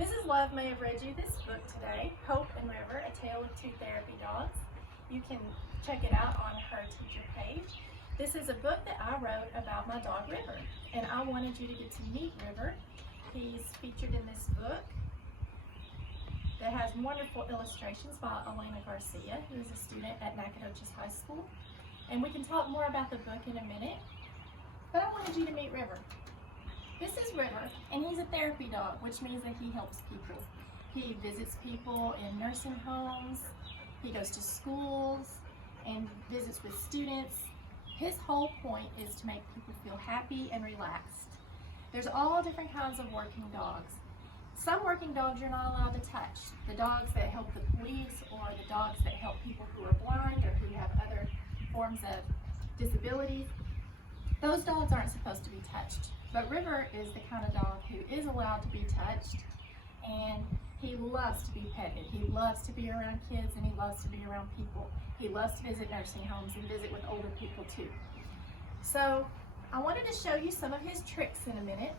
Mrs. Love may have read you this book today, Hope and River, A Tale of Two Therapy Dogs. You can check it out on her teacher page. This is a book that I wrote about my dog River, and I wanted you to get to meet River. He's featured in this book that has wonderful illustrations by Elena Garcia, who is a student at Nacogdoches High School. And we can talk more about the book in a minute, but I wanted you to meet River. This is River, and he's a therapy dog, which means that he helps people. He visits people in nursing homes, he goes to schools, and visits with students. His whole point is to make people feel happy and relaxed. There's all different kinds of working dogs. Some working dogs you're not allowed to touch. The dogs that help the police, or the dogs that help people who are blind or who have other forms of disabilities, those dogs aren't supposed to be touched. But River is the kind of dog who is allowed to be touched, and he loves to be petted. He loves to be around kids, and he loves to be around people. He loves to visit nursing homes and visit with older people too. So I wanted to show you some of his tricks in a minute,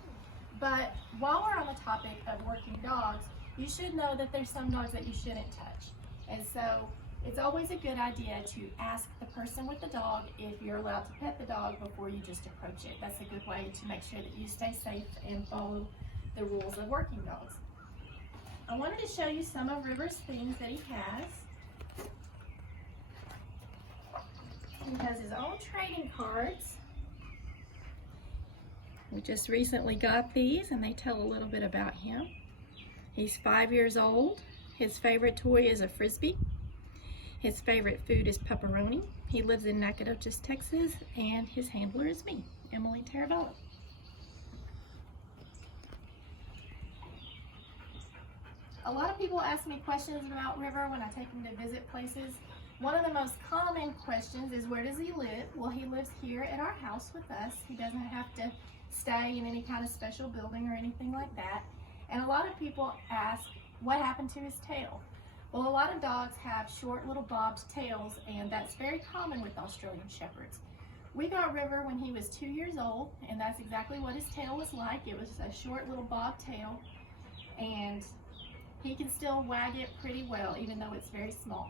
but while we're on the topic of working dogs, you should know that there's some dogs that you shouldn't touch. And so it's always a good idea to ask the person with the dog if you're allowed to pet the dog before you just approach it. That's a good way to make sure that you stay safe and follow the rules of working dogs. I wanted to show you some of River's things that he has. He has his own trading cards. We just recently got these, and they tell a little bit about him. He's 5 years old. His favorite toy is a Frisbee. His favorite food is pepperoni. He lives in Nacogdoches, Texas, and his handler is me, Emily Tarabella. A lot of people ask me questions about River when I take him to visit places. One of the most common questions is, where does he live? Well, he lives here at our house with us. He doesn't have to stay in any kind of special building or anything like that. And a lot of people ask, what happened to his tail? Well, a lot of dogs have short little bobbed tails, and that's very common with Australian Shepherds. We got River when he was 2 years old, and that's exactly what his tail was like. It was a short little bob tail, and he can still wag it pretty well, even though it's very small.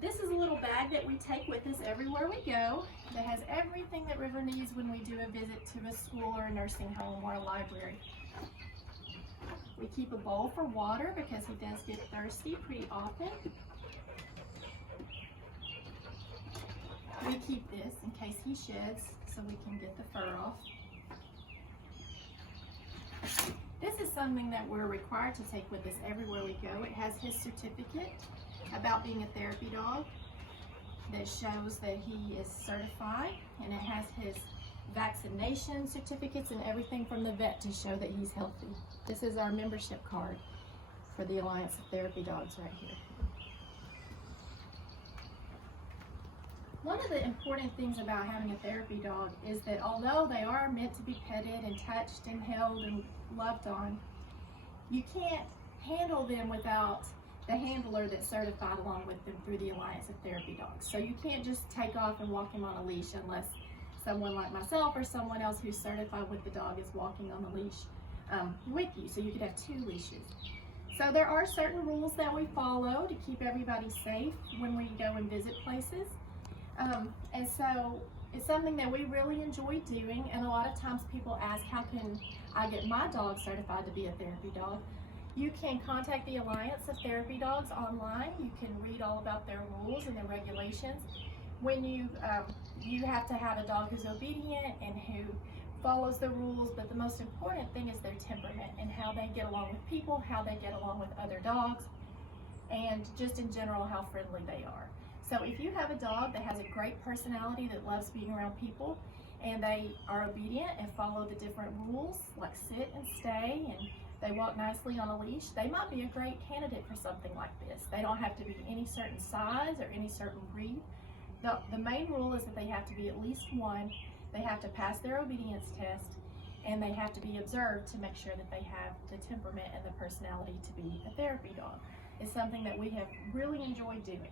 This is a little bag that we take with us everywhere we go that has everything that River needs when we do a visit to a school or a nursing home or a library. We keep a bowl for water because he does get thirsty pretty often. We keep this in case he sheds so we can get the fur off. This is something that we're required to take with us everywhere we go. It has his certificate about being a therapy dog that shows that he is certified, and it has his vaccination certificates and everything from the vet to show that he's healthy. This is our membership card for the Alliance of Therapy Dogs right here. One of the important things about having a therapy dog is that although they are meant to be petted and touched and held and loved on, you can't handle them without the handler that's certified along with them through the Alliance of Therapy Dogs. So you can't just take off and walk him on a leash unless someone like myself or someone else who's certified with the dog is walking on the leash with you. So you could have 2 leashes. So there are certain rules that we follow to keep everybody safe when we go and visit places. And so it's something that we really enjoy doing, and a lot of times people ask, how can I get my dog certified to be a therapy dog? You can contact the Alliance of Therapy Dogs online. You can read all about their rules and their regulations. When you have to have a dog who's obedient and who follows the rules, but the most important thing is their temperament and how they get along with people, how they get along with other dogs, and just in general how friendly they are. So if you have a dog that has a great personality that loves being around people, and they are obedient and follow the different rules like sit and stay, and they walk nicely on a leash, they might be a great candidate for something like this. They don't have to be any certain size or any certain breed. The main rule is that they have to be at least 1, they have to pass their obedience test, and they have to be observed to make sure that they have the temperament and the personality to be a therapy dog. It's something that we have really enjoyed doing.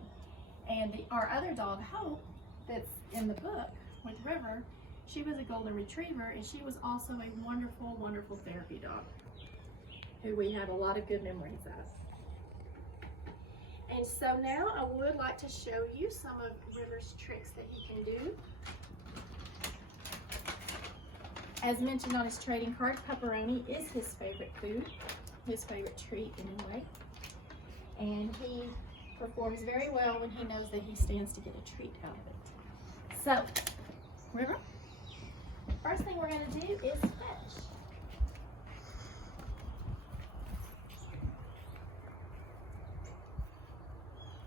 And our other dog, Hope, that's in the book with River, she was a golden retriever, and she was also a wonderful, wonderful therapy dog. who we have a lot of good memories of. And so now I would like to show you some of River's tricks that he can do. As mentioned on his trading card, pepperoni is his favorite food, his favorite treat anyway. And he performs very well when he knows that he stands to get a treat out of it. So, River, first thing we're going to do is fetch.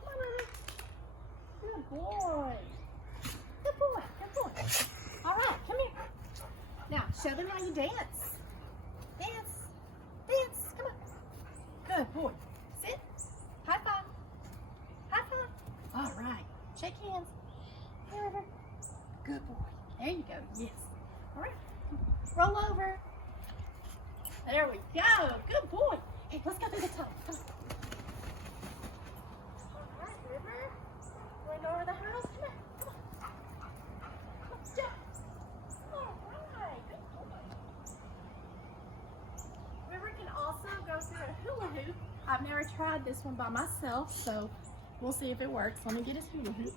Come on, River. Good boy. Good boy. Good boy. All right, come here. Now, show them how you dance. Dance. Dance. Come on. Good boy. Sit. High five. High five. All right. Shake hands. Hey, River. Good boy. There you go. Yes. All right. Roll over. There we go. Good boy. Hey, let's go through the tunnel. Come on. All right, River. Going to go over the house. Come on. Come on. Come on. Jump. All right. Good boy. River can also go through a hula hoop. I've never tried this one by myself, so we'll see if it works. Let me get his hula hoop.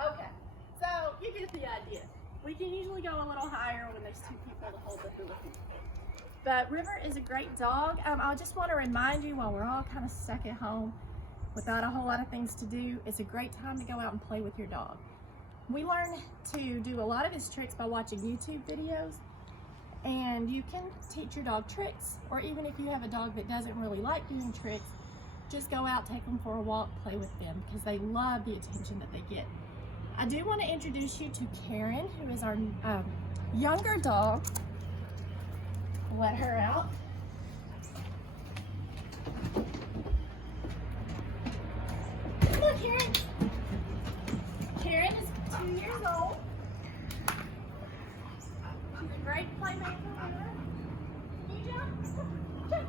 Okay, so you get the idea. We can usually go a little higher when there's two people to hold the hula hoop. But River is a great dog. I just want to remind you, while we're all kind of stuck at home without a whole lot of things to do, it's a great time to go out and play with your dog. We learn to do a lot of his tricks by watching YouTube videos, and you can teach your dog tricks, or even if you have a dog that doesn't really like doing tricks, just go out, take them for a walk, play with them, because they love the attention that they get. I do want to introduce you to Karen, who is our younger dog. Let her out. Come on, Karen. Karen is 2 years old. She's a great playmate for River. Can you jump? Jump.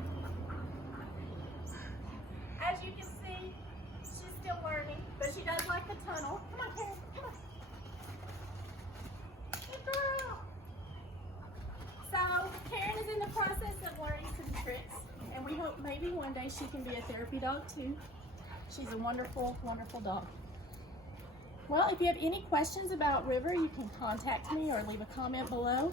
As you can see, she's still learning, but she does like the tunnel. Come on, Karen. Come on. Good girl. So, Karen is in the process of learning some tricks, and we hope maybe one day she can be a therapy dog too. She's a wonderful, wonderful dog. Well, if you have any questions about River, you can contact me or leave a comment below.